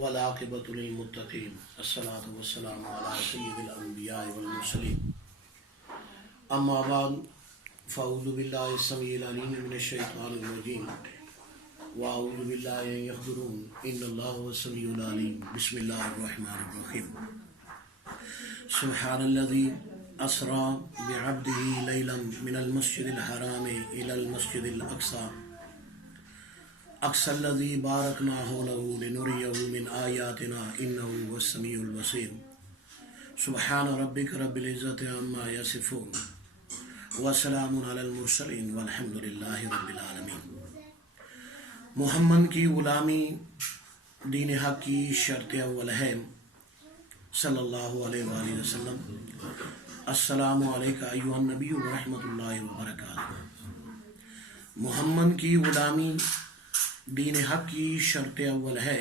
والعاقبۃ للمتقین الصلاۃ والسلام علی سید الانبیاء والمرسلین اما بعد فاعوذ باللہ السمیع العلیم من الشیطان الرجیم واعوذ باللہ ان یحضرون ان اللہ هو السمیع العلیم بسم اللہ الرحمن الرحیم سبحان الذی اسری بعبده لیلا من المسجد الحرام الى المسجد الاقصى اقصى الذي باركنا حوله لنريه من آياتنا إنه هو السميع البصير سبحان ربك رب العزة عما يصفون وسلام على المرسلين والحمد لله رب العالمين۔ محمد کی غلامی دین حق کی شرط اول ہے صلی اللہ علیہ وآلہ وسلم۔ السلام علیکم ایھا النبی ورحمۃ اللہ وبرکاتہ۔ محمد کی غلامی دین حق کی شرط اول ہے،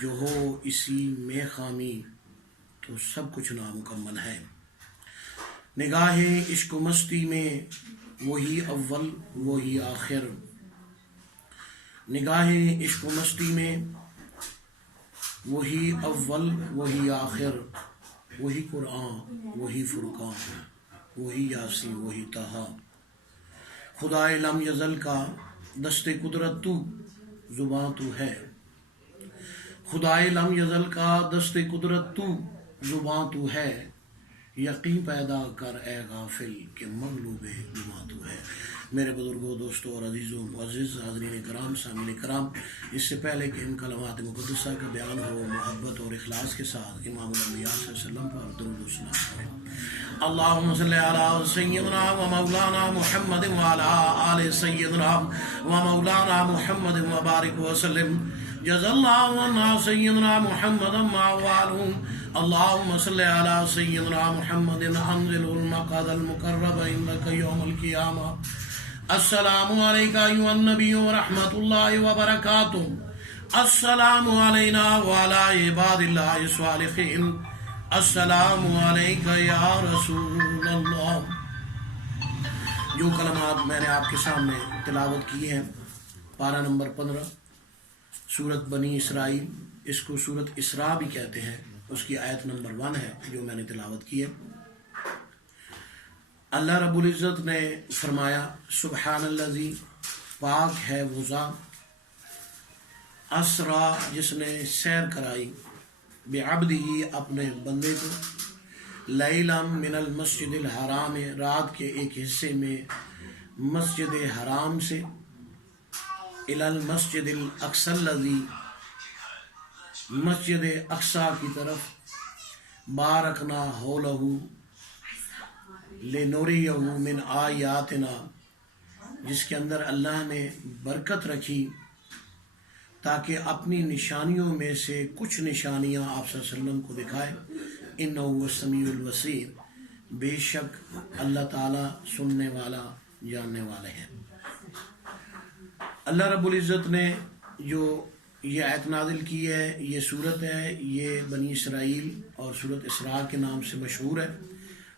جو ہو اسی میں خامی تو سب کچھ نامکمل ہے۔ نگاہ عشق و مستی میں وہی اول وہی آخر، نگاہ عشق و مستی میں وہی اول وہی آخر، وہی قرآن وہی فرقان وہی یاسین وہی طٰہٰ۔ خدائے لم یزل کا دست قدرت تو زباں تو ہے، خدائے لم یزل کا دست قدرت تو زباں تو ہے، یقین پیدا کر اے غافل کہ مغلوب گماں تو ہے۔ میرے بزرگوں، دوستوں اور عزیزوں، معزز حاضرین کرام، سامعین کرام، اس سے پہلے کہ ان کلمات مقدسہ کا بیان ہو، محبت اور اخلاص کے ساتھ امام الانبیاء صلی اللہ علیہ وسلم پر درود و سلام کریں۔ اللہم صلی علی سیدنا و مولانا محمد وعلی آل سیدنا و مولانا محمد وبارک وسلم۔ جزا اللہ عنا سیدنا محمد ما والہم۔ اللہم صلی علی سیدنا محمد انزل المقعد المقرب عندک یوم القیامہ۔ السلام علیکم ایھا النبی ورحمۃ اللہ وبرکاتہ۔ السلام علینا وعلی عباد اللہ الصالحین۔ السلام علیکم یا رسول اللہ۔ جو کلمات میں نے آپ کے سامنے تلاوت کی ہیں، پارہ نمبر 15 سورت بنی اسرائیل، اس کو سورت اسراء بھی کہتے ہیں، اس کی آیت نمبر 1 ہے جو میں نے تلاوت کی ہے۔ اللہ رب العزت نے فرمایا، سبحان الذی، پاک ہے وہ ذات، اسرا، جس نے سیر کرائی، بعبدہ، اپنے بندے کو، لیلا من المسجد الحرام، رات کے ایک حصے میں مسجد حرام سے، الی المسجد الاقصی الذی، مسجد اقصی کی طرف، بارکنا حولہ، لنریہ من آیاتنا، جس کے اندر اللہ نے برکت رکھی تاکہ اپنی نشانیوں میں سے کچھ نشانیاں آپ صلی اللہ علیہ وسلم کو دکھائے۔ انہ هو السمیع البصیر، بے شک اللہ تعالیٰ سننے والا جاننے والے ہیں۔ اللہ رب العزت نے جو یہ آیت نازل کی ہے، یہ صورت ہے، یہ بنی اسرائیل اور صورت اسراء کے نام سے مشہور ہے،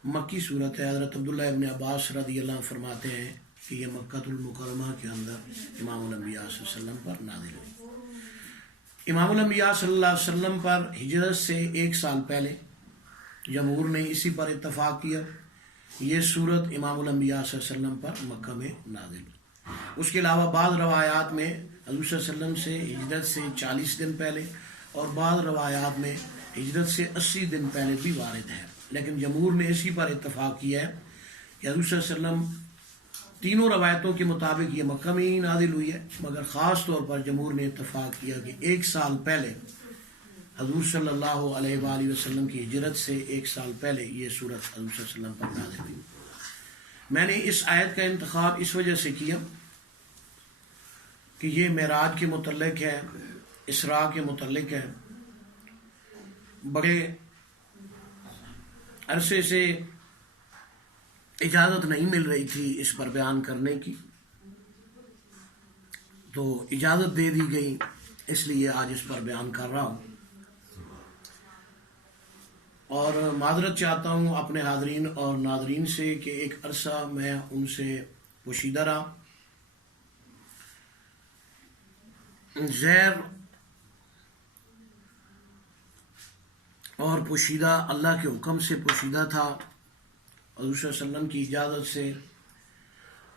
مکی صورت ہے۔ حضرت عبداللہ ابن عباس رضی اللہ عنہ فرماتے ہیں کہ یہ مکہ المکرمہ کے اندر امام الانبیاء صلی اللہ علیہ وسلم پر نازل ہوئی۔ امام الانبیاء صلی اللہ علیہ وسلم پر ہجرت سے 1 سال پہلے جمہور نے اسی پر اتفاق کیا، یہ صورت امام الانبیاء صلی اللہ علیہ وسلم پر مکہ میں نازل ہوئی۔ اس کے علاوہ بعض روایات میں حضور صلی اللہ علیہ وسلم سے ہجرت سے 40 دن پہلے اور بعض روایات میں ہجرت سے 80 دن پہلے بھی وارد ہے، لیکن جمہور نے اسی پر اتفاق کیا ہے کہ حضور صلی اللہ علیہ وسلم تینوں روایتوں کے مطابق یہ مکہ میں ہی نازل ہوئی ہے، مگر خاص طور پر جمہور نے اتفاق کیا کہ 1 سال پہلے حضور صلی اللہ علیہ وآلہ وسلم کی ہجرت سے 1 سال پہلے یہ صورت حضور صلی اللہ علیہ وسلم پر نازل ہوئی۔ میں نے اس آیت کا انتخاب اس وجہ سے کیا کہ یہ معراج کے متعلق ہے، اسراء کے متعلق ہے۔ بڑے عرصے سے اجازت نہیں مل رہی تھی اس پر بیان کرنے کی، تو اجازت دے دی گئی، اس لیے آج اس پر بیان کر رہا ہوں، اور معذرت چاہتا ہوں اپنے حاضرین اور ناظرین سے کہ ایک عرصہ میں ان سے پوشیدہ رہا۔ زیر اور پوشیدہ اللہ کے حکم سے پوشیدہ تھا، حضور صلی اللہ علیہ وسلم کی اجازت سے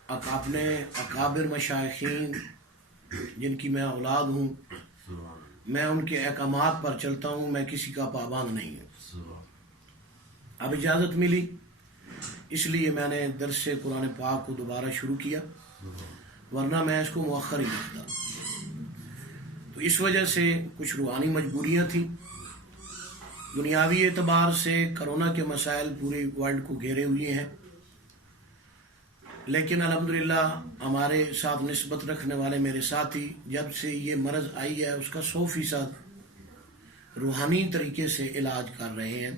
اپنے اکابر مشائخین جن کی میں اولاد ہوں، میں ان کے احکامات پر چلتا ہوں، میں کسی کا پابند نہیں ہوں۔ اب اجازت ملی اس لیے میں نے درس قرآن پاک کو دوبارہ شروع کیا، ورنہ میں اس کو مؤخر ہی رکھتا۔ تو اس وجہ سے کچھ روحانی مجبوریاں تھیں۔ دنیاوی اعتبار سے کرونا کے مسائل پورے ورلڈ کو گھیرے ہوئے ہیں، لیکن الحمدللہ ہمارے ساتھ نسبت رکھنے والے میرے ساتھی جب سے یہ مرض آئی ہے اس کا 100% روحانی طریقے سے علاج کر رہے ہیں،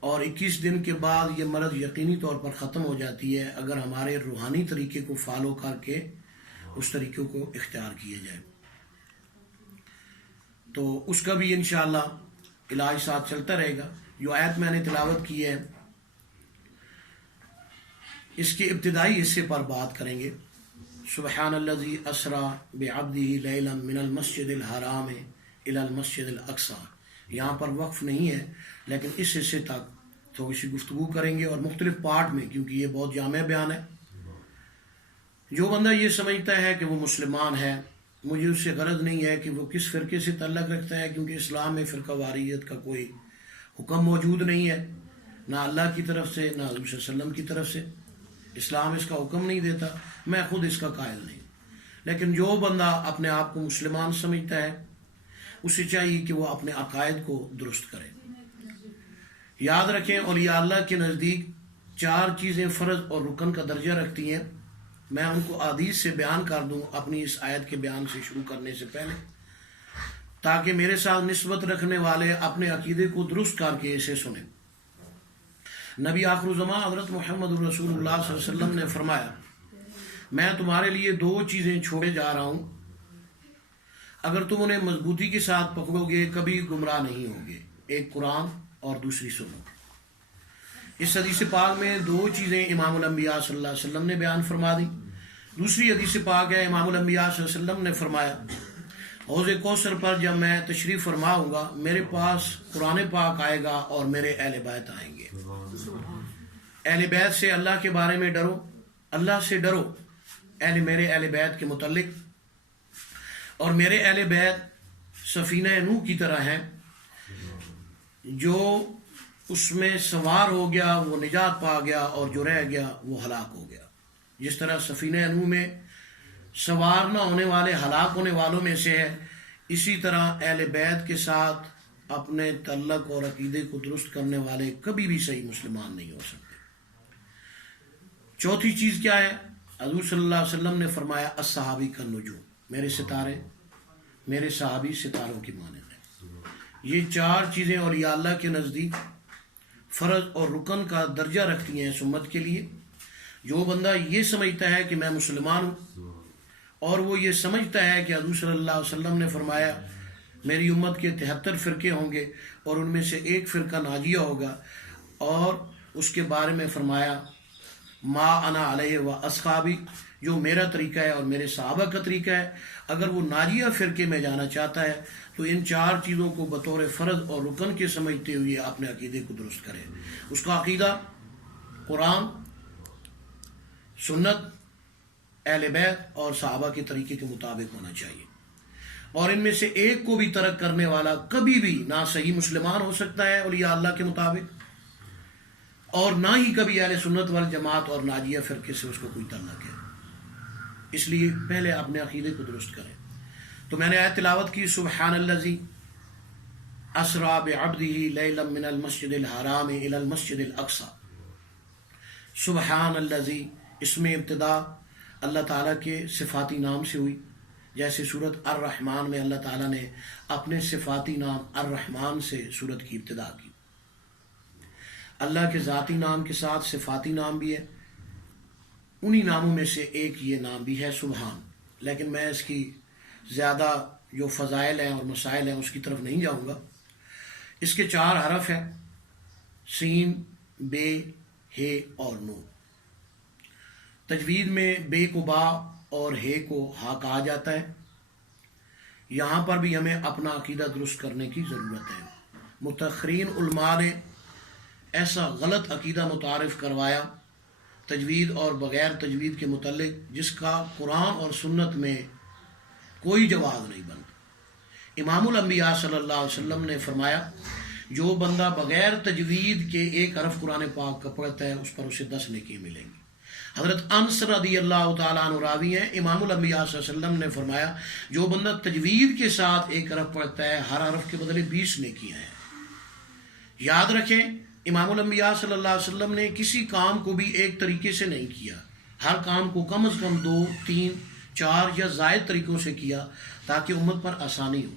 اور 21 دن کے بعد یہ مرض یقینی طور پر ختم ہو جاتی ہے اگر ہمارے روحانی طریقے کو فالو کر کے اس طریقوں کو اختیار کیا جائے۔ تو اس کا بھی انشاءاللہ علاج ساتھ چلتا رہے گا۔ جو آیت میں نے تلاوت کی ہے اس کے ابتدائی حصے پر بات کریں گے۔ سبحان الذی اسری بعبدہ لیلا من المسجد الحرام الی المسجد الاقصی، یہاں پر وقف نہیں ہے لیکن اس حصے تک تھوڑی سی گفتگو کریں گے، اور مختلف پارٹ میں، کیونکہ یہ بہت جامع بیان ہے۔ جو بندہ یہ سمجھتا ہے کہ وہ مسلمان ہے، مجھے اس سے غرض نہیں ہے کہ وہ کس فرقے سے تعلق رکھتا ہے، کیونکہ اسلام میں فرقہ واریت کا کوئی حکم موجود نہیں ہے، نہ اللہ کی طرف سے نہ حضور صلی اللہ علیہ وسلم کی طرف سے۔ اسلام اس کا حکم نہیں دیتا، میں خود اس کا قائل نہیں۔ لیکن جو بندہ اپنے آپ کو مسلمان سمجھتا ہے اسے چاہیے کہ وہ اپنے عقائد کو درست کرے۔ یاد رکھیں اولیاء اللہ کے نزدیک 4 چیزیں فرض اور رکن کا درجہ رکھتی ہیں۔ میں ان کو احادیث سے بیان کر دوں اپنی اس آیت کے بیان سے شروع کرنے سے پہلے، تاکہ میرے ساتھ نسبت رکھنے والے اپنے عقیدے کو درست کر کے اسے سنیں۔ نبی آخر الزمان حضرت محمد رسول اللہ صلی اللہ علیہ وسلم نے فرمایا، میں تمہارے لیے 2 چیزیں چھوڑے جا رہا ہوں، اگر تم انہیں مضبوطی کے ساتھ پکڑو گے کبھی گمراہ نہیں ہوگے، ایک قرآن اور دوسری سنت۔ اس حدیث پاک میں 2 چیزیں امام الانبیاء صلی اللہ علیہ وسلم نے بیان فرما دی۔ دوسری حدیث پاک ہے، امام الانبیاء صلی اللہ علیہ وسلم نے فرمایا، حوض کوثر پر جب میں تشریف فرما ہوں گا میرے پاس قرآن پاک آئے گا اور میرے اہل بیت آئیں گے۔ اہل بیت سے اللہ کے بارے میں ڈرو، اللہ سے ڈرو میرے اہل بیت کے متعلق، اور میرے اہل بیت سفینہ نوح کی طرح ہیں، جو اس میں سوار ہو گیا وہ نجات پا گیا اور جو رہ گیا وہ ہلاک ہو گیا۔ جس طرح سفینہ نوح میں سوار نہ ہونے والے ہلاک ہونے والوں میں سے ہے، اسی طرح اہل بیت کے ساتھ اپنے تعلق اور عقیدے کو درست کرنے والے کبھی بھی صحیح مسلمان نہیں ہو سکتے۔ چوتھی چیز کیا ہے؟ حضور صلی اللہ علیہ وسلم نے فرمایا، الصحابی کالنجوم، میرے ستارے، میرے صحابی ستاروں کی مانند ہیں۔ یہ 4 چیزیں اولیاء اللہ کے نزدیک فرض اور رکن کا درجہ رکھتی ہیں اس امت کے لیے۔ جو بندہ یہ سمجھتا ہے کہ میں مسلمان ہوں، اور وہ یہ سمجھتا ہے کہ حضور صلی اللہ علیہ وسلم نے فرمایا میری امت کے 73 فرقے ہوں گے اور ان میں سے ایک فرقہ ناجیہ ہوگا، اور اس کے بارے میں فرمایا ما انا علیہ و اصحابی، جو میرا طریقہ ہے اور میرے صحابہ کا طریقہ ہے، اگر وہ ناجیہ فرقے میں جانا چاہتا ہے تو ان 4 چیزوں کو بطور فرض اور رکن کے سمجھتے ہوئے اپنے عقیدے کو درست کرے۔ اس کا عقیدہ قرآن، سنت، اہل بیت اور صحابہ کے طریقے کے مطابق ہونا چاہیے، اور ان میں سے ایک کو بھی ترک کرنے والا کبھی بھی نہ صحیح مسلمان ہو سکتا ہے اولیاء اللہ کے مطابق، اور نہ ہی کبھی اہل سنت والجماعت اور ناجیہ فرقے سے اس کو کوئی تعلق ہے۔ اس لیے پہلے اپنے عقیدے کو درست کریں۔ تو میں نے آیت تلاوت کی، سبحان الذی اسری بعبدہ لیلا من المسجد الحرام الی المسجد الاقصی۔ سبحان الذی، اس میں ابتدا اللہ تعالیٰ کے صفاتی نام سے ہوئی، جیسے سورت الرحمن میں اللہ تعالیٰ نے اپنے صفاتی نام الرحمن سے سورت کی ابتدا کی۔ اللہ کے ذاتی نام کے ساتھ صفاتی نام بھی ہے، انہی ناموں میں سے ایک یہ نام بھی ہے سبحان، لیکن میں اس کی زیادہ جو فضائل ہیں اور مسائل ہیں اس کی طرف نہیں جاؤں گا۔ اس کے 4 حرف ہیں، سین، بے، ہے اور نون۔ تجوید میں بے کو با اور ہے کو ہا کہا جاتا ہے۔ یہاں پر بھی ہمیں اپنا عقیدہ درست کرنے کی ضرورت ہے۔ متأخرین علماء نے ایسا غلط عقیدہ متعارف کروایا تجوید اور بغیر تجوید کے متعلق جس کا قرآن اور سنت میں کوئی جواز نہیں بنتا۔ امام الانبیاء صلی اللہ علیہ وسلم نے فرمایا جو بندہ بغیر تجوید کے ایک حرف قرآن پاک کا پڑھتا ہے اس پر اسے 10 نیکی ملیں گی۔ حضرت انس رضی اللہ تعالیٰ عنہ راوی ہیں، امام الانبیاء صلی اللہ علیہ وسلم نے فرمایا جو بندہ تجوید کے ساتھ ایک حرف پڑھتا ہے ہر حرف کے بدلے 20 نیکیاں ہیں۔ یاد رکھیں امام الانبیاء صلی اللہ علیہ وسلم نے کسی کام کو بھی ایک طریقے سے نہیں کیا، ہر کام کو کم از کم 2، 3، 4 یا زائد طریقوں سے کیا تاکہ امت پر آسانی ہو،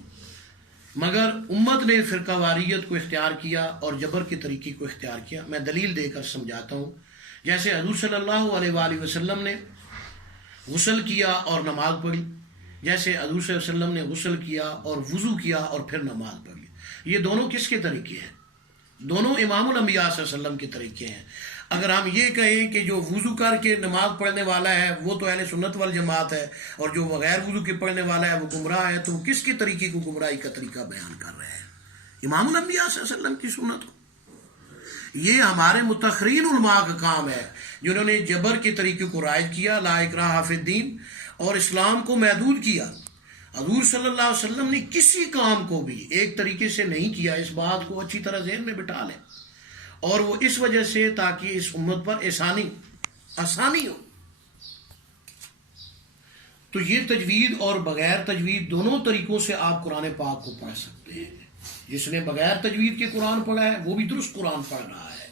مگر امت نے فرقہ واریت کو اختیار کیا اور جبر کے طریقے کو اختیار کیا۔ میں دلیل دے کر سمجھاتا ہوں۔ جیسے حضور صلی اللہ علیہ وآلہ وسلم نے غسل کیا اور نماز پڑھی، جیسے حضور صلی اللہ علیہ وسلم نے غسل کیا اور وضو کیا اور پھر نماز پڑھی، یہ دونوں کس کے طریقے ہیں؟ دونوں امام الانبیاء صلی اللہ علیہ وسلم کے طریقے ہیں۔ اگر ہم یہ کہیں کہ جو وضو کر کے نماز پڑھنے والا ہے وہ تو اہل سنت والجماعت ہے اور جو بغیر وضو کے پڑھنے والا ہے وہ گمراہ ہے، تو وہ کس کے طریقے کو گمراہی کا طریقہ بیان کر رہے ہیں؟ امام الانبیاء صلی اللہ علیہ وسلم کی سنت کو۔ یہ ہمارے متأخرین علماء کا کام ہے جنہوں نے جبر کے طریقے کو رائج کیا، لا اکراہ فی الدین، اور اسلام کو محدود کیا۔ حضور صلی اللہ علیہ وسلم نے کسی کام کو بھی ایک طریقے سے نہیں کیا، اس بات کو اچھی طرح ذہن میں بٹھا لیں، اور وہ اس وجہ سے تاکہ اس امت پر آسانی ہو۔ تو یہ تجوید اور بغیر تجوید دونوں طریقوں سے آپ قرآن پاک کو پڑھ سکتے ہیں۔ جس نے بغیر تجوید کے قرآن پڑھا ہے وہ بھی درست قرآن پڑھ رہا ہے،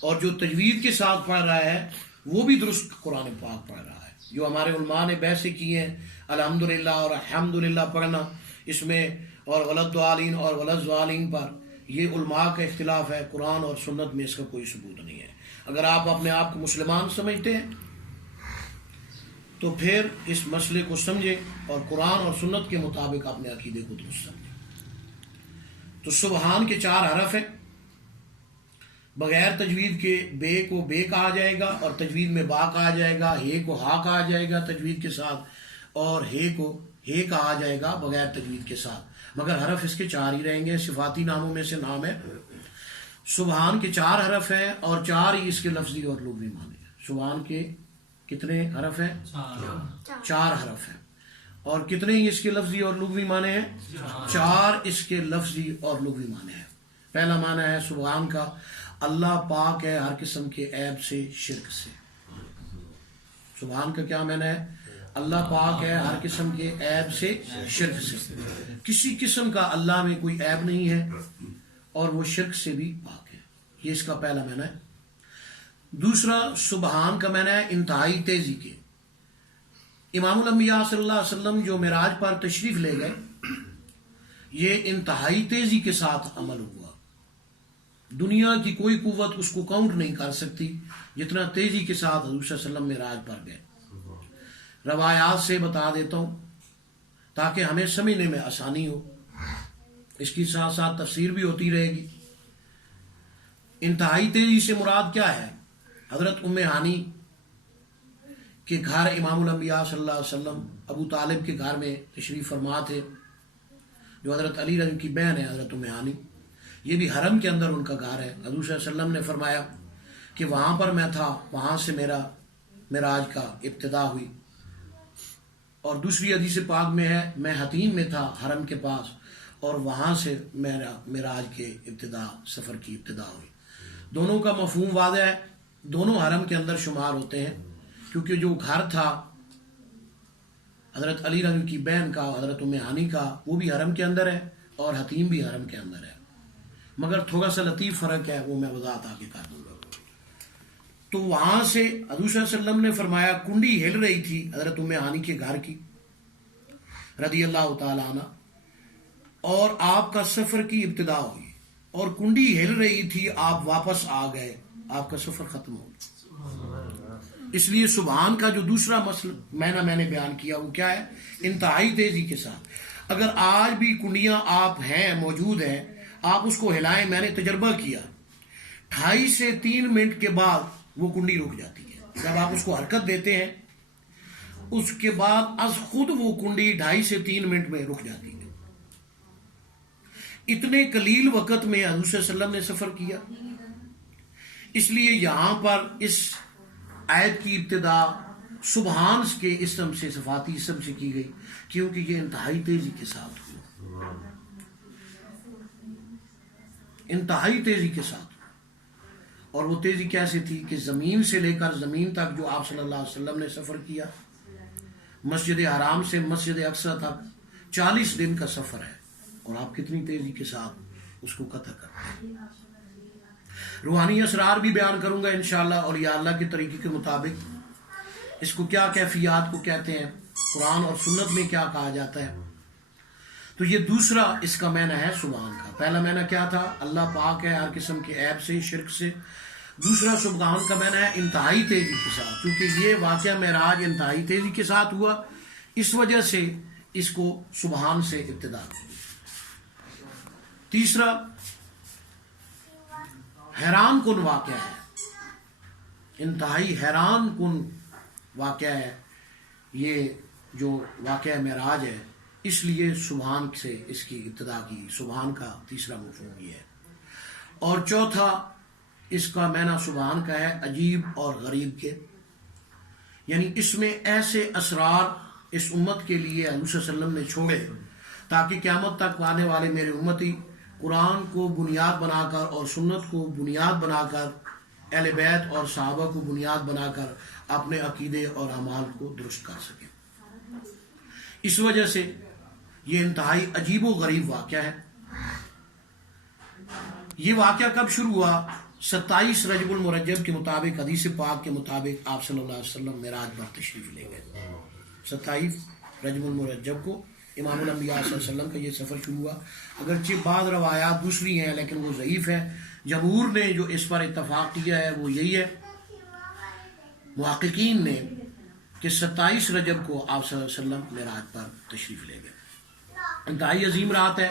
اور جو تجوید کے ساتھ پڑھ رہا ہے وہ بھی درست قرآن پاک پڑھ رہا ہے۔ جو ہمارے علماء نے بحثیں کی ہیں الحمدللہ اور الحمدللہ پڑھنا، اس میں اور غلط دعالین اور غلط ضالین پر، یہ علماء کا اختلاف ہے، قرآن اور سنت میں اس کا کوئی ثبوت نہیں ہے۔ اگر آپ اپنے آپ کو مسلمان سمجھتے ہیں تو پھر اس مسئلے کو سمجھیں اور قرآن اور سنت کے مطابق اپنے عقیدے کو درست سمجھیں۔ تو سبحان کے 4 حرف ہیں، بغیر تجوید کے بے کو بے کہا جائے گا اور تجوید میں با کہا جائے گا، ہے کو ہا کہا جائے گا تجوید کے ساتھ، اور ہے کو ہے کہا جائے گا بغیر تجوید کے ساتھ، مگر حرف اس کے 4 ہی رہیں گے۔ صفاتی ناموں میں سے نام ہے۔ سبحان کے 4 حرف ہیں اور 4 ہی اس کے لفظی اور لغوی معنی ہیں۔ سبحان کے کتنے حرف ہیں؟ 4 حرف ہیں، اور کتنے ہی اس کے لفظی اور لغوی معنی ہیں؟ 4 اس کے لفظی اور لغوی معنی ہیں۔ پہلا معنی ہے سبحان کا، اللہ پاک ہے ہر قسم کے عیب سے، شرک سے۔ سبحان کا کیا معنی ہے؟ اللہ پاک ہے ہر قسم کے عیب سے، شرک سے۔ کسی قسم کا اللہ میں کوئی عیب نہیں ہے اور وہ شرک سے بھی پاک ہے، یہ اس کا پہلا معنی ہے۔ دوسرا سبحان کا معنی ہے انتہائی تیزی کے۔ امام الانبیاء صلی اللہ علیہ وسلم جو معراج پر تشریف لے گئے، یہ انتہائی تیزی کے ساتھ عمل ہوا، دنیا کی کوئی قوت اس کو کاؤنٹ نہیں کر سکتی جتنا تیزی کے ساتھ حضور صلی اللہ علیہ وسلم معراج پر گئے۔ روایات سے بتا دیتا ہوں تاکہ ہمیں سمجھنے میں آسانی ہو، اس کی ساتھ ساتھ تفسیر بھی ہوتی رہے گی۔ انتہائی تیزی سے مراد کیا ہے؟ حضرت ام ہانی کے گھر امام الانبیاء صلی اللہ علیہ وسلم ابو طالب کے گھر میں تشریف فرما تھے، جو حضرت علی رضی کی بہن ہے حضرت ام ہانی، یہ بھی حرم کے اندر ان کا گھر ہے۔ حضور صلی اللہ علیہ وسلم نے فرمایا کہ وہاں پر میں تھا، وہاں سے میرا معراج کا ابتدا ہوئی، اور دوسری حدیث پاک میں ہے میں حتیم میں تھا حرم کے پاس، اور وہاں سے میرا معراج کے سفر کی ابتدا ہوئی۔ دونوں کا مفہوم واضح ہے، دونوں حرم کے اندر شمار ہوتے ہیں، کیونکہ جو گھر تھا حضرت علی رضی کی بہن کا، حضرت ام ہانی کا، وہ بھی حرم کے اندر ہے اور حتیم بھی حرم کے اندر ہے، مگر تھوڑا سا لطیف فرق ہے، وہ میں وضاحت آگے کر دوں گا۔ تو وہاں سے حضور صلی اللہ علیہ وسلم نے فرمایا کنڈی ہل رہی تھی حضرت ام ہانی کے گھر کی رضی اللہ تعالیٰ عنہ، اور آپ کا سفر کی ابتدا ہوئی، اور کنڈی ہل رہی تھی، آپ واپس آ گئے، آپ کا سفر ختم ہو گیا۔ اس لیے سبحان کا جو دوسرا معنی میں نے بیان کیا وہ کیا ہے؟ انتہائی تیزی کے ساتھ۔ اگر آج بھی کنڈیاں آپ ہیں، موجود ہیں، آپ اس کو ہلائیں، میں نے تجربہ کیا، 2.5 سے 3 منٹ کے بعد وہ کنڈی رک جاتی ہے۔ جب آپ اس کو حرکت دیتے ہیں اس کے بعد از خود وہ کنڈی 2.5 سے 3 منٹ میں رک جاتی ہے۔ اتنے قلیل وقت میں حضور صلی اللہ علیہ وسلم نے سفر کیا. اس لیے یہاں پر اس آیت کی ابتدا سبحان کے اسم سے، صفاتی اسم سے کی گئی، کیونکہ یہ انتہائی تیزی کے ساتھ ہوا، انتہائی تیزی کے ساتھ. اور وہ تیزی کیسے تھی کہ زمین سے لے کر زمین تک جو آپ صلی اللہ علیہ وسلم نے سفر کیا، مسجد حرام سے مسجد اقصی تک 40 دن کا سفر ہے، اور آپ کتنی تیزی کے ساتھ اس کو قطع کرتے ہیں. روحانی اسرار بھی بیان کروں گا انشاءاللہ اولیاء اللہ کے طریقے کے مطابق. اس کو کیا کیفیات کو کہتے ہیں، قرآن اور سنت میں کیا کہا جاتا ہے. تو یہ دوسرا اس کا معنی ہے سبحان کا. پہلا معنی کیا تھا؟ اللہ پاک ہے ہر قسم کے عیب سے، شرک سے. دوسرا سبحان کا معنی ہے انتہائی تیزی کے ساتھ، کیونکہ یہ واقعہ معراج انتہائی تیزی کے ساتھ ہوا، اس وجہ سے اس کو سبحان سے ابتدا کی. تیسرا حیران کن واقعہ ہے، انتہائی حیران کن واقعہ ہے یہ جو واقعہ معراج ہے، اس لیے سبحان سے اس کی ابتدا کی. سبحان کا تیسرا مفہوم یہ ہے. اور چوتھا اس کا معنی سبحان کا ہے عجیب اور غریب کے، یعنی اس میں ایسے اسرار اس امت کے لیے حضور صلی اللہ علیہ وسلم نے چھوڑے تاکہ قیامت تک آنے والے میرے امتی قرآن کو بنیاد بنا کر اور سنت کو بنیاد بنا کر، اہل بیت اور صحابہ کو بنیاد بنا کر اپنے عقیدے اور اعمال کو درست کر سکیں. اس وجہ سے یہ انتہائی عجیب و غریب واقعہ ہے. یہ واقعہ کب شروع ہوا؟ 27 رجب المرجب کے مطابق، حدیث پاک کے مطابق آپ صلی اللہ علیہ وسلم معراج پر تشریف لے گئے. 27 رجب المرجب کو امام الانبیاء صلی اللہ علیہ وسلم کا یہ سفر شروع ہوا. اگرچہ بعض روایات دوسری ہیں لیکن وہ ضعیف ہے. جمہور نے جو اس پر اتفاق کیا ہے وہ یہی ہے، محققین نے، کہ 27 رجب کو آپ صلی اللہ علیہ وسلم معراج پر تشریف لے گئے. انتہائی عظیم رات ہے.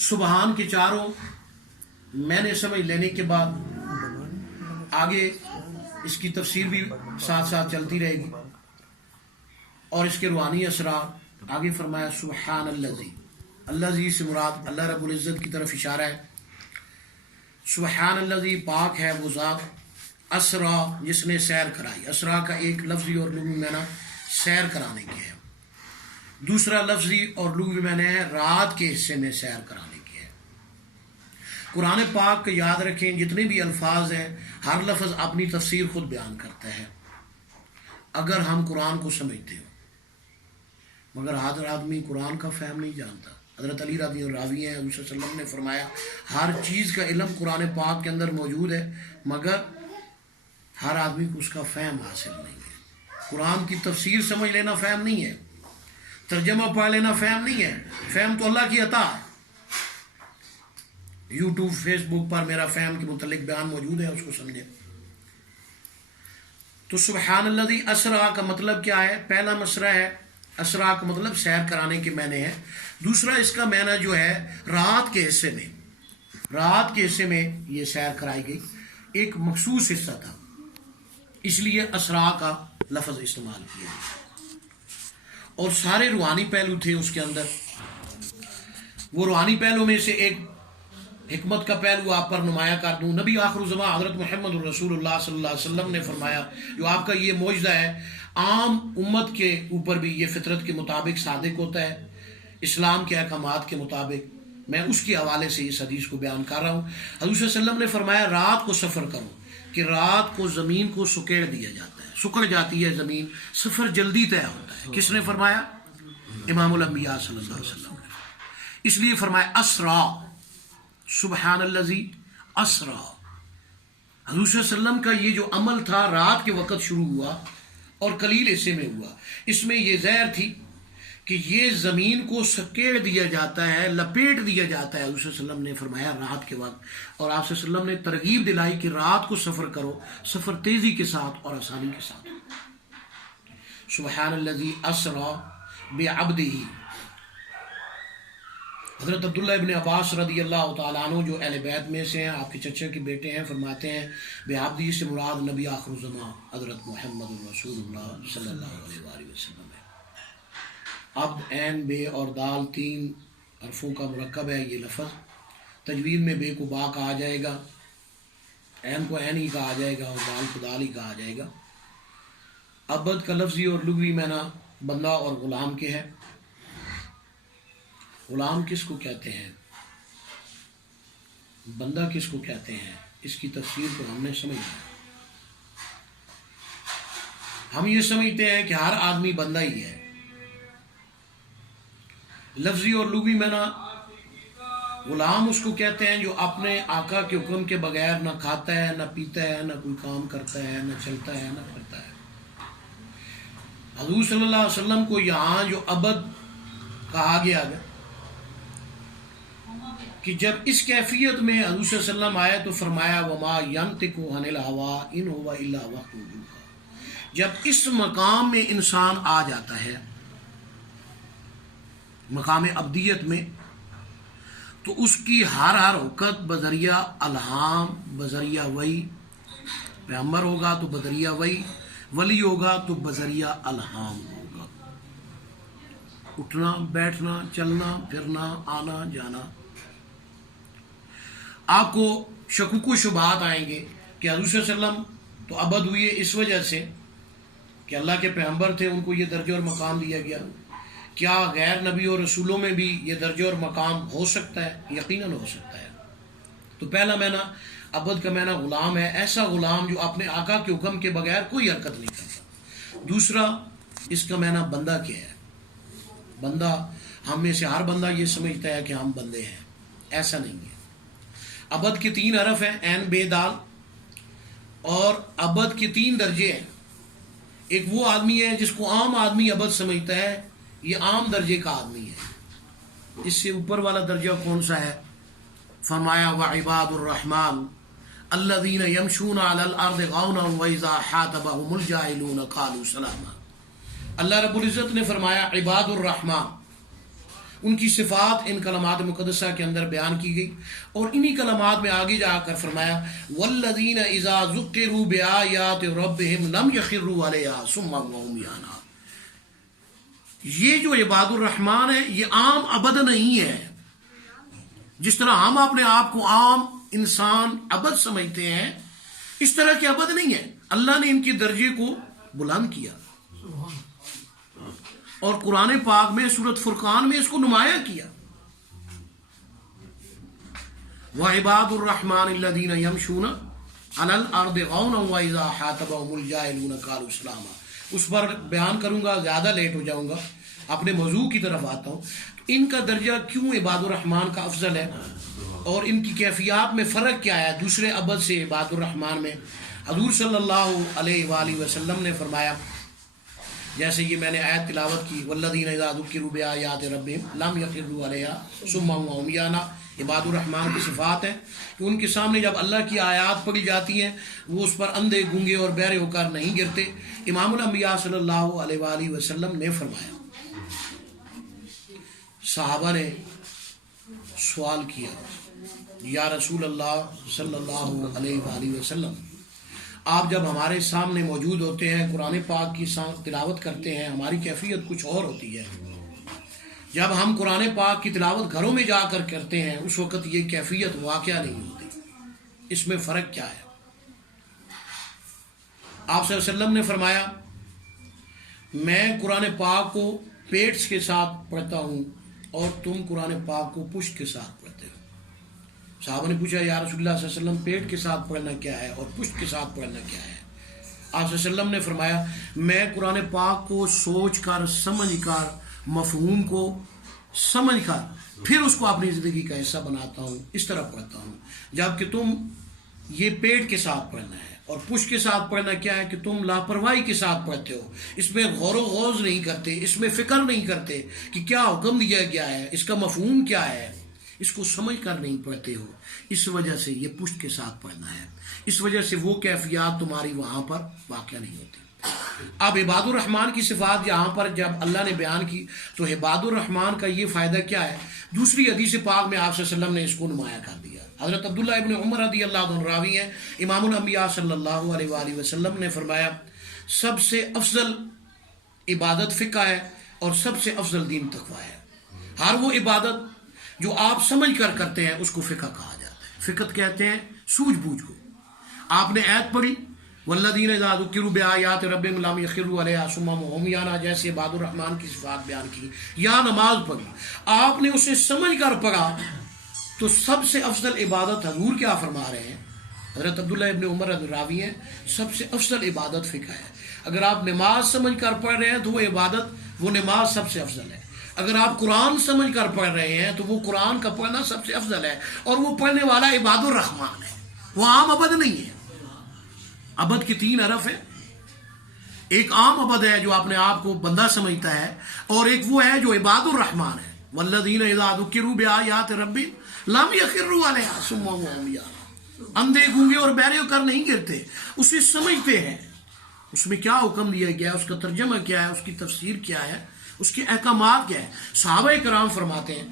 سبحان کے چاروں میں نے سمجھ لینے کے بعد آگے اس کی تفسیر بھی ساتھ ساتھ چلتی رہے گی اور اس کے روحانی اثرات. آگے فرمایا سبحان الذی، الذی سے مراد اللہ رب العزت کی طرف اشارہ ہے. سبحان الذی، پاک ہے وہ ذات، اسرا جس نے سیر کرائی. اسرا کا ایک لفظی اور لغوی معنی سیر کرانے کے ہے، دوسرا لفظی اور لغوی معنی ہے رات کے حصے میں سیر کرانے کے ہے. قرآن پاک یاد رکھیں جتنے بھی الفاظ ہیں ہر لفظ اپنی تفسیر خود بیان کرتا ہے اگر ہم قرآن کو سمجھتے ہو، مگر ہر آدمی قرآن کا فہم نہیں جانتا. حضرت علی رضی اللہ راوی ہیں، حضور صلی اللہ علیہ وسلم نے فرمایا ہر چیز کا علم قرآن پاک کے اندر موجود ہے مگر ہر آدمی کو اس کا فہم حاصل نہیں ہے. قرآن کی تفسیر سمجھ لینا فہم نہیں ہے، ترجمہ پڑھ لینا فہم نہیں ہے. فہم تو اللہ کی عطا ہے. یوٹیوب فیس بک پر میرا فہم کے متعلق بیان موجود ہے، اس کو سمجھیں. تو سبحان الذی اسرا کا مطلب کیا ہے؟ پہلا مسئلہ ہے اسرا کا مطلب سیر کرانے کے معنی ہے. دوسرا اس کا معنی جو ہے رات کے حصے میں، رات کے حصے میں یہ سیر کرائی گئی، ایک مخصوص حصہ تھا، اس لیے اسرا کا لفظ استعمال کیا. اور سارے روحانی پہلو تھے اس کے اندر. وہ روحانی پہلو میں سے ایک حکمت کا پہلو آپ پر نمایاں کر دوں. نبی آخر الزمان حضرت محمد الرسول اللہ صلی اللہ علیہ وسلم نے فرمایا، جو آپ کا یہ معجزہ ہے عام امت کے اوپر بھی یہ فطرت کے مطابق صادق ہوتا ہے، اسلام کے احکامات کے مطابق. میں اس کے حوالے سے اس حدیث کو بیان کر رہا ہوں. حضور صلی اللہ علیہ وسلم نے فرمایا رات کو سفر کرو، کہ رات کو زمین کو سکیڑ دیا جاتا ہے، سکڑ جاتی ہے زمین، سفر جلدی طے ہوتا ہے. کس نے فرمایا؟ امام الانبیاء صلی اللہ علیہ وسلم نے. اس لیے فرمایا اسرا، سبحان الذی اسرا. حضور صلی اللہ علیہ وسلم کا یہ جو عمل تھا رات کے وقت شروع ہوا اور قلیل حصے میں ہوا. اس میں یہ ظاہر تھی کہ یہ زمین کو سکیڑ دیا جاتا ہے، لپیٹ دیا جاتا ہے. حضور صلی اللہ علیہ وسلم نے فرمایا رات کے وقت، اور آپ صلی اللہ علیہ وسلم نے ترغیب دلائی کہ رات کو سفر کرو، سفر تیزی کے ساتھ اور آسانی کے ساتھ. سبحان الذی اسرا بعبدہ. حضرت عبداللہ ابن عباس رضی اللہ تعالیٰ عنہ جو اہل بیت میں سے ہیں، آپ کے چچا کے بیٹے ہیں، فرماتے ہیں بعبدہ سے مراد نبی آخر الزمان حضرت محمد الرسول اللہ صلی اللہ علیہ وآلہ وسلم ہے. عبد عین بے اور دال تین حرفوں کا مرکب ہے یہ لفظ. تجوید میں بے کو با کہا جائے گا، عین کو عین ہی کہا جائے گا، اور دال کو دال ہی کہا جائے گا. عبد کا لفظی اور لغوی معنی بندہ اور غلام کے ہے. غلام کس کو کہتے ہیں، بندہ کس کو کہتے ہیں، اس کی تفسیر کو ہم نے سمجھا. ہم یہ سمجھتے ہیں کہ ہر آدمی بندہ ہی ہے. لفظی اور لغوی معنی غلام اس کو کہتے ہیں جو اپنے آقا کے حکم کے بغیر نہ کھاتا ہے، نہ پیتا ہے، نہ کوئی کام کرتا ہے، نہ چلتا ہے، نہ پھرتا ہے. حضور صلی اللہ علیہ وسلم کو یہاں جو عبد کہا گیا کہ جب اس کیفیت میں حضور صلی اللہ علیہ وسلم آئے تو فرمایا وما ینطق عن الہوی ان هو الا وحی یوحی. جب اس مقام میں انسان آ جاتا ہے، مقام عبدیت میں، تو اس کی ہر حرکت بذریعہ الہام، بذریعہ وحی. پیغمبر ہوگا تو بذریعہ وحی، ولی ہوگا تو بذریعہ الہام ہوگا. اٹھنا بیٹھنا چلنا پھرنا آنا جانا. آپ کو شکوک و شبہات آئیں گے کہ حضور صلی اللہ علیہ وسلم تو عبد ہوئے اس وجہ سے کہ اللہ کے پیغمبر تھے، ان کو یہ درجہ اور مقام دیا گیا. کیا غیر نبی اور رسولوں میں بھی یہ درجہ اور مقام ہو سکتا ہے؟ یقیناً ہو سکتا ہے. تو پہلا معنی عبد کا معنی غلام ہے، ایسا غلام جو اپنے آقا کے حکم کے بغیر کوئی حرکت نہیں کرتا. دوسرا اس کا معنی بندہ کیا ہے. بندہ، ہم میں سے ہر بندہ یہ سمجھتا ہے کہ ہم بندے ہیں، ایسا نہیں ہے. عبد کے 3 حرف ہیں، عین بے دال، اور عبد کے 3 درجے ہیں. ایک وہ آدمی ہے جس کو عام آدمی عبد سمجھتا ہے، یہ عام درجے کا آدمی ہے. اس سے اوپر والا درجہ کون سا ہے؟ فرمایا وعباد الرحمن الذین یمشون علی الارض غونا واذا خاطبهم الجاہلون قالوا سلاما. اللہ رب العزت نے فرمایا عباد الرحمن، ان کی صفات ان کلمات مقدسہ کے اندر بیان کی گئی، اور انہی کلمات میں آگے جا کر فرمایا والذین اذا ذکروا بآیات ربهم لم یخروا علیہا صما وهم ینامون. یہ جو عباد الرحمن ہے یہ عام عبد نہیں ہے. جس طرح ہم اپنے آپ کو عام انسان عبد سمجھتے ہیں، اس طرح کے عبد نہیں ہے. اللہ نے ان کے درجے کو بلند کیا، اور قرآن پاک میں سورۃ فرقان میں اس کو نمایاں کیا. وعباد الرحمن الذین یمشون علی الارض غونا واذا خاطبهم الجاہلون قالوا سلاما. اس پر بیان کروں گا، زیادہ لیٹ ہو جاؤں گا، اپنے موضوع کی طرف آتا ہوں. ان کا درجہ کیوں عباد الرحمن کا افضل ہے، اور ان کی کیفیات میں فرق کیا ہے دوسرے عبد سے عباد الرحمن میں. حضور صلی اللہ علیہ وآلہ وسلم نے فرمایا، جیسے یہ میں نے آیت تلاوت کی والذین اذا ذکروا بآیات ربہم لم یخروا علیہا صما وهم ینامون. عباد الرحمن کی صفات ہے کہ ان کے سامنے جب اللہ کی آیات پڑھی جاتی ہیں وہ اس پر اندھے گونگے اور بہرے ہو کر نہیں گرتے. امام الانبیاء صلی اللہ علیہ وآلہ وسلم نے فرمایا. صحابہ نے سوال کیا یا رسول اللہ صلی اللہ علیہ وآلہ وسلم، آپ جب ہمارے سامنے موجود ہوتے ہیں، قرآن پاک کی تلاوت کرتے ہیں، ہماری کیفیت کچھ اور ہوتی ہے. جب ہم قرآن پاک کی تلاوت گھروں میں جا کر کرتے ہیں اس وقت یہ کیفیت واقعہ نہیں ہوتی. اس میں فرق کیا ہے؟ آپ صلی اللہ علیہ وسلم نے فرمایا میں قرآن پاک کو پیٹس کے ساتھ پڑھتا ہوں اور تم قرآن پاک کو پشت کے ساتھ پڑھتے ہو. صحابہ نے پوچھا یا رسول اللہ صلی اللہ علیہ وسلم پیٹ کے ساتھ پڑھنا کیا ہے اور پشت کے ساتھ پڑھنا کیا ہے؟ آپ صلی اللہ علیہ وسلم نے فرمایا میں قرآن پاک کو سوچ کر سمجھ کر مفہوم کو سمجھ کر پھر اس کو اپنی زندگی کا حصہ بناتا ہوں، اس طرح پڑھتا ہوں. جبکہ تم یہ پیٹ کے ساتھ پڑھنا ہے، اور پشت کے ساتھ پڑھنا کیا ہے کہ تم لاپرواہی کے ساتھ پڑھتے ہو، اس میں غور و غوض نہیں کرتے، اس میں فکر نہیں کرتے کہ کیا حکم دیا گیا ہے، اس کا مفہوم کیا ہے، اس کو سمجھ کر نہیں پڑھتے ہو. اس وجہ سے یہ پشت کے ساتھ پڑھنا ہے، اس وجہ سے وہ کیفیات تمہاری وہاں پر واقع نہیں ہوتی. اب عباد الرحمن کی صفات یہاں پر جب اللہ نے بیان کی تو عباد الرحمن کا یہ فائدہ کیا ہے؟ دوسری حدیث پاک میں آپ صلی اللہ علیہ وسلم نے اس کو نمایاں کر دیا. حضرت عبداللہ ابن عمر رضی اللہ عنہ راوی ہیں، امام الانبیاء صلی اللہ علیہ وآلہ وسلم نے فرمایا سب سے افضل عبادت فقہ ہے اور سب سے افضل دین تقویٰ ہے. ہر وہ عبادت جو آپ سمجھ کر کرتے ہیں اس کو فقہ کہا جاتا ہے. فقہ کہتے ہیں سوجھ بوجھ کو. آپ نے آیت پڑھی والذین اذا ذکروا بآیات ربہم لم یخروا علیہا صما وعمیانا، جیسے عباد الرحمن کی صفات بیان کی، یا نماز پڑھی، آپ نے اسے سمجھ کر پڑھا تو سب سے افضل عبادت حضور کیا فرما رہے ہیں؟ حضرت عبداللہ ابن عمر راوی ہیں، سب سے افضل عبادت فقہ ہے. اگر آپ نماز سمجھ کر پڑھ رہے ہیں تو وہ عبادت، وہ نماز سب سے افضل ہے. اگر آپ قرآن سمجھ کر پڑھ رہے ہیں تو وہ قرآن کا پڑھنا سب سے افضل ہے، اور وہ پڑھنے والا عباد الرحمن ہے، وہ عام عبد نہیں ہے. عبد کے 3 حرف ہیں. ایک عام عبد ہے جو اپنے آپ کو بندہ سمجھتا ہے، اور ایک وہ ہے جو عباد الرحمن ہے. والذین اذا ذکروا بآیات ربہم لم یخروا علیہا صما وعمیانا. اندھے گونگے اور بہرے ہو کر نہیں گرتے، اسے سمجھتے ہیں اس میں کیا حکم دیا گیا ہے، اس کا ترجمہ کیا ہے، اس کی تفسیر کیا ہے، اس کے احکامات کیا ہے. صحابہ کرام فرماتے ہیں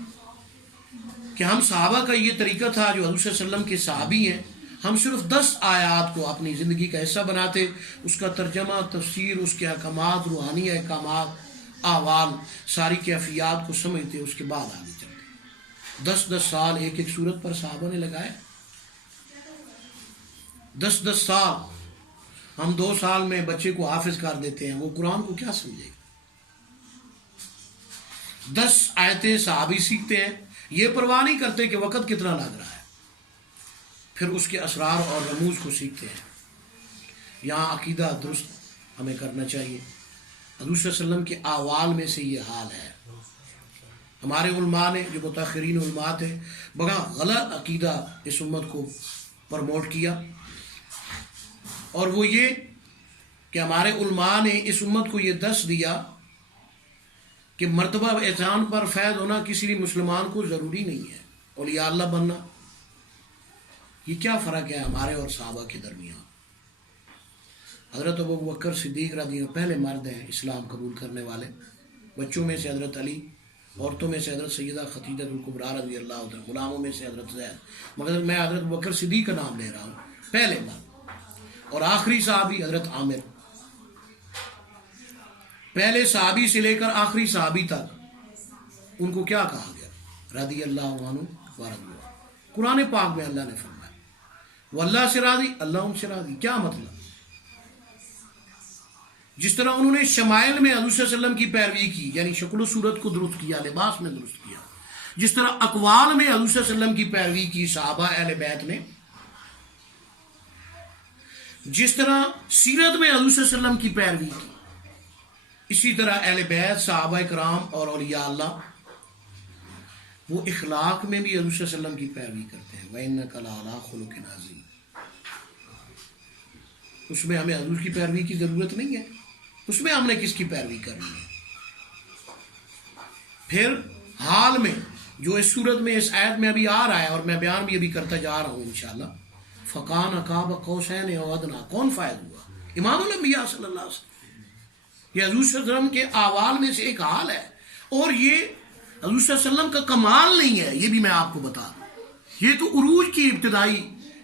کہ ہم صحابہ کا یہ طریقہ تھا، جو حضور صلی اللہ علیہ وسلم کے صحابی ہیں، ہم صرف 10 آیات کو اپنی زندگی کا حصہ بناتے، اس کا ترجمہ، تفسیر، اس کے احکامات، روحانی احکامات، احوال، ساری کیفیات کو سمجھتے، اس کے بعد آگے چلتے. 10 سال ایک ایک سورت پر صحابہ نے لگائے. 10 سال. ہم 2 سال میں بچے کو حافظ کر دیتے ہیں، وہ قرآن کو کیا سمجھے گا؟ 10 آیتیں صحابی سیکھتے ہیں، یہ پرواہ نہیں کرتے کہ وقت کتنا لگ رہا ہے، پھر اس کے اسرار اور رموز کو سیکھتے ہیں. یہاں عقیدہ درست ہمیں کرنا چاہیے. حضور صلی اللہ علیہ وسلم کے احوال میں سے یہ حال ہے. ہمارے علماء نے، جو متاخرین علماء تھے، بڑا غلط عقیدہ اس امت کو پروموٹ کیا، اور وہ یہ کہ ہمارے علماء نے اس امت کو یہ دس دیا کہ مرتبہ احسان پر فیض ہونا کسی بھی مسلمان کو ضروری نہیں ہے، اولیاء اللہ بننا. یہ کیا فرق ہے ہمارے اور صحابہ کے درمیان؟ حضرت ابوبکر صدیق رضی اللہ پہلے مرد ہیں اسلام قبول کرنے والے. بچوں میں سے حضرت علی، عورتوں میں سے حضرت سیدہ خدیجہ الکبریٰ رضی اللہ عنہ، غلاموں میں سے حضرت زید. مگر میں حضرت ابوبکر صدیق کا نام لے رہا ہوں، پہلے مرد. اور آخری صحابی حضرت عامر. پہلے صحابی سے لے کر آخری صحابی تک ان کو کیا کہا گیا؟ رضی اللہ عنہ ورضوا. قرآن پاک میں اللہ نے فرمایا وہ اللہ سے راضی، اللہ ان سے راضی. کیا مطلب؟ جس طرح انہوں نے شمائل میں حضور صلی اللہ علیہ وسلم کی پیروی کی، یعنی شکل و صورت کو درست کیا، لباس میں درست کیا، جس طرح اقوال میں حضور صلی اللہ علیہ وسلم کی پیروی کی صحابہ اہل بیت نے، جس طرح سیرت میں حضور صلی اللہ علیہ وسلم کی پیروی کی، اسی طرح اہل بیت، صحابہ کرام اور اولیاء اللہ وہ اخلاق میں بھی حضور صلی اللہ علیہ وسلم کی پیروی کرتے ہیں. وَإِنَّكَ لَعَلَىٰ خُلُقٍ عَظِيمٍ. اس میں ہمیں حضور کی پیروی کی ضرورت نہیں ہے، اس میں ہم نے کس کی پیروی کرنی ہے؟ پھر حال میں جو اس صورت میں اس آیت میں ابھی آ رہا ہے، اور میں بیان بھی ابھی کرتا جا رہا ہوں انشاءاللہ، فَكَانَ قَابَ قَوْسَيْنِ أَوْ أَدْنَىٰ. کون فائد ہوا؟ امام الانبیاء صلی اللہ علیہ وسلم. یہ حضور صلی اللہ علیہ وسلم کے احوال میں سے ایک حال ہے، اور یہ حضور صلی اللہ علیہ وسلم کا کمال نہیں ہے. یہ بھی میں آپ کو بتا دوں، یہ تو عروج کی ابتدائی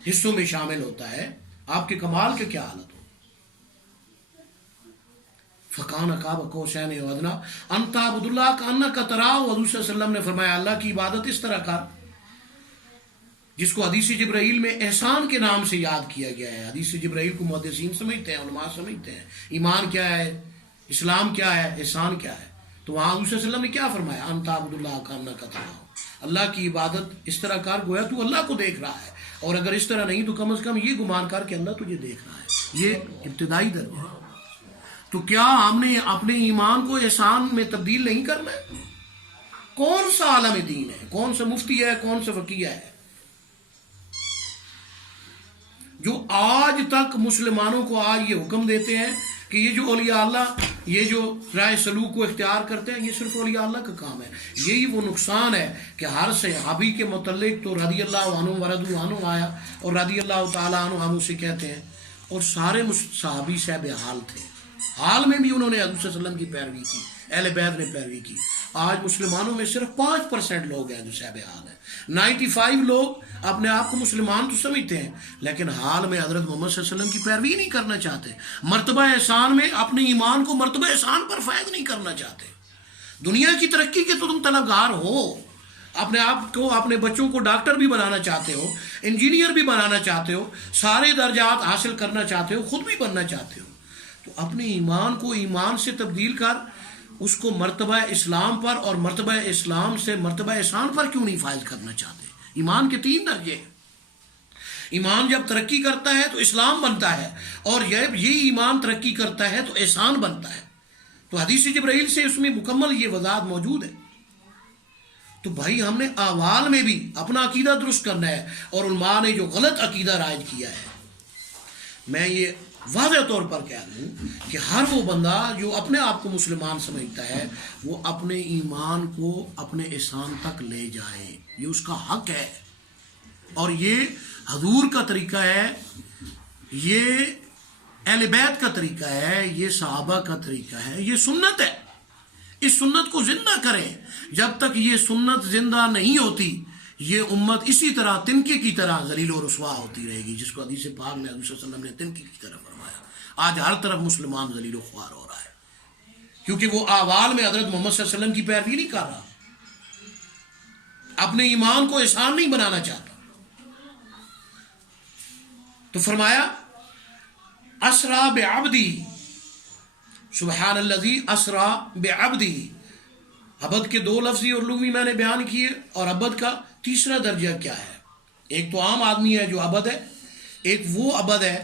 حصوں میں شامل ہوتا ہے. آپ کے کمال کے کیا حالت ہو؟ فَكَانَ قَابَ قَوْسَيْنِ أَوْ أَدْنَىٰ أَن تَعْبُدَ اللَّهَ كَأَنَّكَ تَرَاهُ. حضور صلی اللہ علیہ وسلم نے فرمایا اللہ کی عبادت اس طرح کر، جس کو حدیث جبرائیل میں احسان کے نام سے یاد کیا گیا ہے. حدیث جبرائیل کو محدثین سمجھتے ہیں، علماء سمجھتے ہیں ایمان کیا ہے، اسلام کیا ہے، احسان کیا ہے. تو وہاں حضور صلی اللہ علیہ وسلم نے کیا فرمایا؟ ان تعبد اللہ کأنک تراہ. اللہ کی عبادت اس طرح کر گویا تو اللہ کو دیکھ رہا ہے، اور اگر اس طرح نہیں تو کم از کم یہ گمان کر کہ اللہ تجھے دیکھ رہا ہے. یہ ابتدائی درجہ ہے. تو کیا ہم نے اپنے ایمان کو احسان میں تبدیل نہیں کرنا ہے؟ کون سا عالم دین ہے، کون سا مفتی ہے، کون سا فقیہ ہے جو آج تک مسلمانوں کو آج یہ حکم دیتے ہیں کہ یہ جو اولیاء اللہ، یہ جو رائے سلوک کو اختیار کرتے ہیں، یہ صرف اولیاء اللہ کا کام ہے. یہی وہ نقصان ہے کہ ہر صحابی کے متعلق تو رضی اللہ عنہ ورضوا عنہ آیا، اور رضی اللہ تعالیٰ عنہ ہم اسے کہتے ہیں، اور سارے صحابی صاحب حال تھے. حال میں بھی انہوں نے حضور صلی اللہ علیہ وسلم کی پیروی کی، اہل بیت نے پیروی کی. آج مسلمانوں میں صرف 5% لوگ ہیں جو صاحب حال ہیں. 95 لوگ اپنے آپ کو مسلمان تو سمجھتے ہیں، لیکن حال میں حضرت محمد صلی اللہ علیہ وسلم کی پیروی نہیں کرنا چاہتے. مرتبہ احسان میں اپنے ایمان کو مرتبہ احسان پر فائد نہیں کرنا چاہتے. دنیا کی ترقی کے تو تم طلبگار ہو، اپنے آپ کو اپنے بچوں کو ڈاکٹر بھی بنانا چاہتے ہو، انجینئر بھی بنانا چاہتے ہو، سارے درجات حاصل کرنا چاہتے ہو، خود بھی بننا چاہتے ہو، تو اپنے ایمان کو ایمان سے تبدیل کر اس کو مرتبہ اسلام پر اور مرتبہ اسلام سے مرتبہ احسان پر کیوں نہیں فائز کرنا چاہتے؟ ایمان کے 3 درجے ہیں۔ ایمان جب ترقی کرتا ہے تو اسلام بنتا ہے، اور جب یہ ایمان ترقی کرتا ہے تو احسان بنتا ہے۔ تو حدیث جبرائیل سے اس میں مکمل یہ وضاحت موجود ہے۔ تو بھائی ہم نے اعمال میں بھی اپنا عقیدہ درست کرنا ہے، اور علماء نے جو غلط عقیدہ رائج کیا ہے، میں یہ واضح طور پر کہہ دوں کہ ہر وہ بندہ جو اپنے آپ کو مسلمان سمجھتا ہے وہ اپنے ایمان کو اپنے احسان تک لے جائے، یہ اس کا حق ہے، اور یہ حضور کا طریقہ ہے، یہ اہل بیت کا طریقہ ہے، یہ صحابہ کا طریقہ ہے، یہ سنت ہے۔ اس سنت کو زندہ کریں۔ جب تک یہ سنت زندہ نہیں ہوتی یہ امت اسی طرح تنکے کی طرح ذلیل و رسوا ہوتی رہے گی، جس کو حدیث پاک میں حضور صلی اللہ علیہ وسلم نے تنکے کی طرح فرمایا۔ آج ہر طرف مسلمان ذلیل و خوار ہو رہا ہے، کیونکہ وہ اعمال میں حضرت محمد صلی اللہ علیہ وسلم کی پیروی نہیں کر رہا، اپنے ایمان کو احسان نہیں بنانا چاہتا۔ تو فرمایا اسرا بعبدی، سبحان الذی اسرا بعبدی۔ عبد کے 2 لفظی اور لغوی میں نے بیان کیے، اور عبد کا تیسرا درجہ کیا ہے؟ ایک تو عام آدمی ہے جو عبد ہے، ایک وہ عبد ہے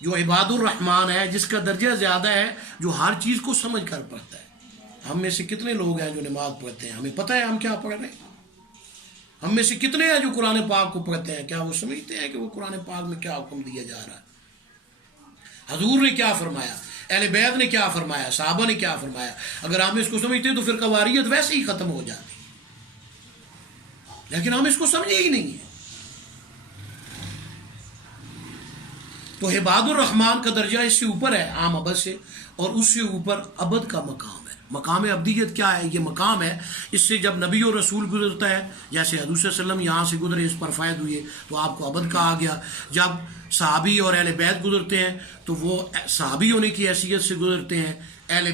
جو عباد الرحمن ہے، جس کا درجہ زیادہ ہے، جو ہر چیز کو سمجھ کر پڑھتا ہے۔ ہم میں سے کتنے لوگ ہیں جو نماز پڑھتے ہیں، ہمیں پتہ ہے ہم کیا پڑھ رہے ہیں؟ ہم میں سے کتنے ہیں جو قرآن پاک کو پڑھتے ہیں، کیا وہ سمجھتے ہیں کہ وہ قرآن پاک میں کیا حکم دیا جا رہا ہے؟ حضور نے کیا فرمایا، اہل بیت نے کیا فرمایا، صحابہ نے کیا فرمایا؟ اگر ہم اس کو سمجھتے تو پھر قواریت ویسے ہی ختم ہو جاتی، لیکن ہم اس کو سمجھے ہی نہیں ہیں۔ تو عباد الرحمن کا درجہ اس سے اوپر ہے عام عبد سے، اور اس سے اوپر عبد کا مقام ہے۔ مقام عبدیت کیا ہے؟ یہ مقام ہے، اس سے جب نبی اور رسول گزرتا ہے، جیسے حضور صلی اللہ علیہ وسلم یہاں سے گزرے، اس پر فائد ہوئے تو آپ کو عبد کہا گیا۔ جب صحابی اور اہل بیت گزرتے ہیں تو وہ صحابی ہونے کی حیثیت سے گزرتے ہیں، اہل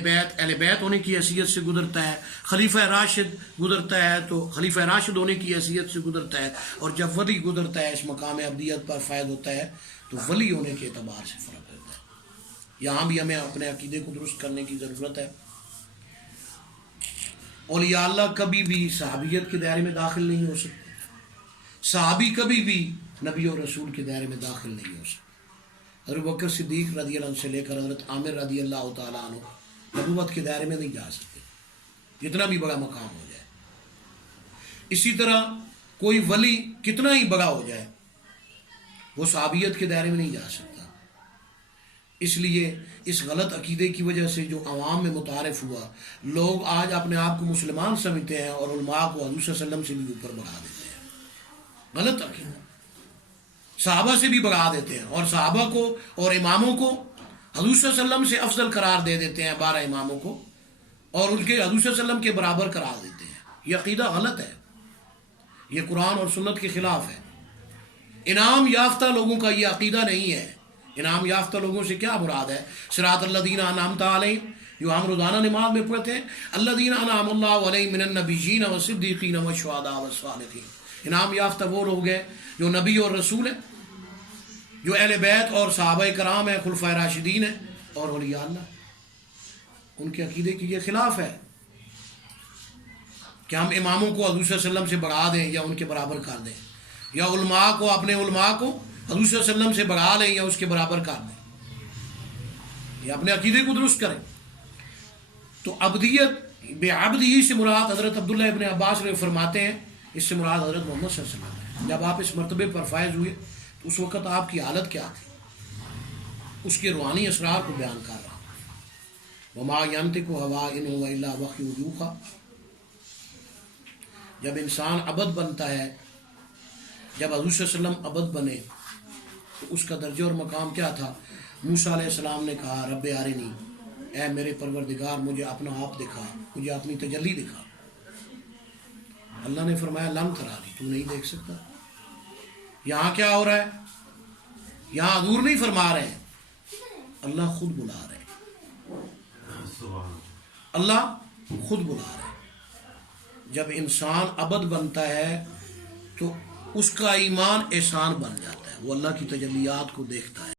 بیت ہونے کی حیثیت سے گزرتا ہے، خلیفہ راشد گزرتا ہے تو خلیفہ راشد ہونے کی حیثیت سے گزرتا ہے، اور جب ولی گزرتا ہے اس مقام عبدیت پر فائد ہوتا ہے تو ولی ہونے کے اعتبار سے فرق ہوتا ہے۔ یہاں بھی ہمیں اپنے عقیدے کو درست کرنے کی ضرورت ہے۔ اولیاء اللہ کبھی بھی صحابیت کے دائرے میں داخل نہیں ہو سکتے، صحابی کبھی بھی نبی اور رسول کے دائرے میں داخل نہیں ہو سکتے۔ حضرت بکر صدیق رضی اللہ عنہ سے لے کر حضرت عامر رضی اللہ تعالیٰ عنہ نبوت کے دائرے میں نہیں جا سکتے، جتنا بھی بڑا مقام ہو جائے۔ اسی طرح کوئی ولی کتنا ہی بڑا ہو جائے وہ صحابیت کے دائرے میں نہیں جا سکتا۔ اس لیے اس غلط عقیدے کی وجہ سے جو عوام میں متعارف ہوا، لوگ آج اپنے آپ کو مسلمان سمجھتے ہیں اور علماء کو حضور صلی اللہ علیہ وسلم سے بھی اوپر بڑھا دیتے ہیں۔ غلط عقیدہ، صحابہ سے بھی بڑھا دیتے ہیں، اور صحابہ کو اور اماموں کو حضور صلی اللہ علیہ وسلم سے افضل قرار دے دیتے ہیں، 12 اماموں کو، اور ان کے حضور صلی اللہ علیہ وسلم کے برابر قرار دیتے ہیں۔ یہ عقیدہ غلط ہے، یہ قرآن اور سنت کے خلاف ہے۔ انعام یافتہ لوگوں کا یہ عقیدہ نہیں ہے۔ انعام یافتہ لوگوں سے کیا مراد ہے؟ صراط الذین انعمت علیہم، جو ہم روزانہ نماز میں پڑھتے ہیں، الذین انعم اللہ علیہم من النبیین والصدیقین والشہداء والصالحین۔ انعام یافتہ وہ لوگ ہیں جو نبی اور رسول ہیں، جو اہل بیت اور صحابہ کرام ہیں، خلفائے راشدین ہیں، اور اولیاء اللہ۔ ان کے عقیدے کی یہ خلاف ہے کہ ہم اماموں کو حضور صلی اللہ علیہ وسلم سے بڑھا دیں یا ان کے برابر کر دیں، یا علماء کو اپنے علماء کو حضور صلی اللہ علیہ وسلم سے بڑھا لیں یا اس کے برابر کر دیں۔ یہ اپنے عقیدے کو درست کریں۔ تو عبدیت بے عبدی سے مراد حضرت عبداللہ ابن عباس نے فرماتے ہیں، اس سے مراد حضرت محمد صلی اللہ علیہ وسلم ہے۔ جب آپ اس مرتبے پر فائز ہوئے تو اس وقت آپ کی حالت کیا تھی؟ اس کے روحانی اسرار کو بیان کر رہا ہوں۔ وما ينطق هوى إن هو إلا وحي يوحى۔ جب انسان عبد بنتا ہے، جب حضور صلی اللہ علیہ وسلم عبد بنے تو اس کا درجہ اور مقام کیا تھا؟ موسیٰ علیہ السلام نے کہا رب ارنی، اے میرے پروردگار مجھے اپنا آپ دکھا، مجھے اپنی تجلی دکھا۔ اللہ نے فرمایا لن ترانی، تو نہیں دیکھ سکتا۔ یہاں کیا ہو رہا ہے؟ یہاں حضور نہیں فرما رہے ہیں، اللہ خود بلا رہے ہیں، اللہ خود بلا رہے ہیں۔ جب انسان ابد بنتا ہے تو اس کا ایمان احسان بن جاتا ہے، وہ اللہ کی تجلیات کو دیکھتا ہے۔